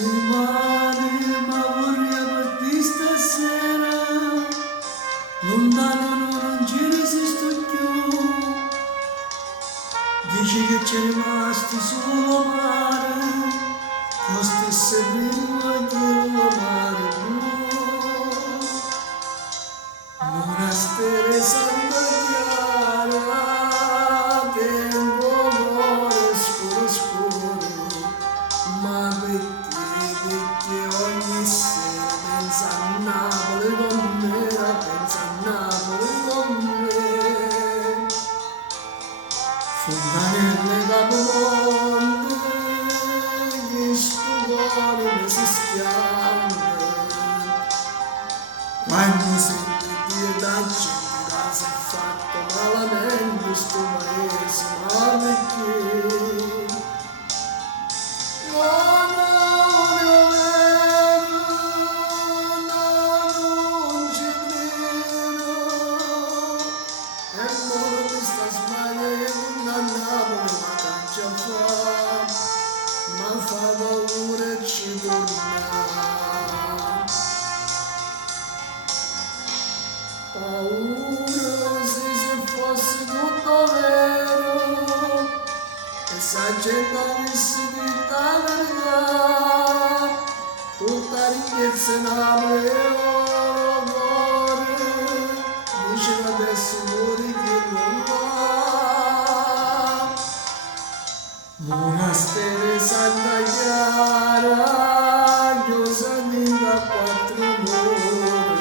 Rimane ma vorrei per stasera, lontano non ci resisto più. Dici che c'è rimasto solo mare, lo stesso prima dello mare blu. Monastero Santa Chiara, che è un colore scuro scuro, ma perché ogni sera pensa a Napoli con me, pensa a Napoli con me. Fontanelle capomonte, che sto cuore mi si schianta, quando sento pietà gente la si è fatto malamente sto paese, ma perché? Ma fa paura e ci torna, paura se fosse tutto vero e sa gente avesse detto la verità, tutta ricchezza in Napoli e cuore, dice che adesso muore chi non va. Monastero Santa Chiara, chiusa da 4 ore,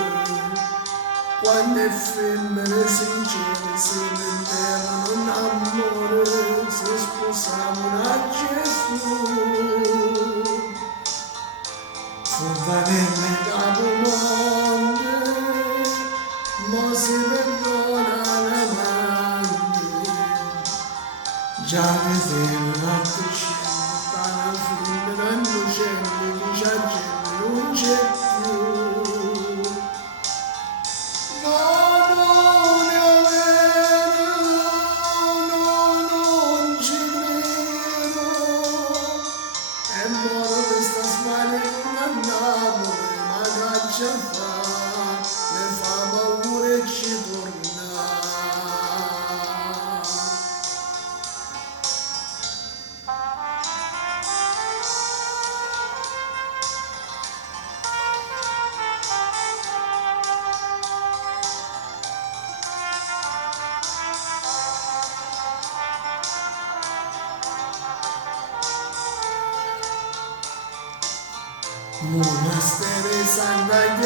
quando è femmine sincere si mettevano in amore, si sposavano a Gesù. Fontanelle capomonte, mo si perdona l'amante, già vedevo la coscienza, la femmina innocente, dice a gente non c'è più. No, non è vero, no, non ci credo, è morto questa smagliata a Napoli, ma caccia fa, ne fa paura e ci torna. Monastero Santa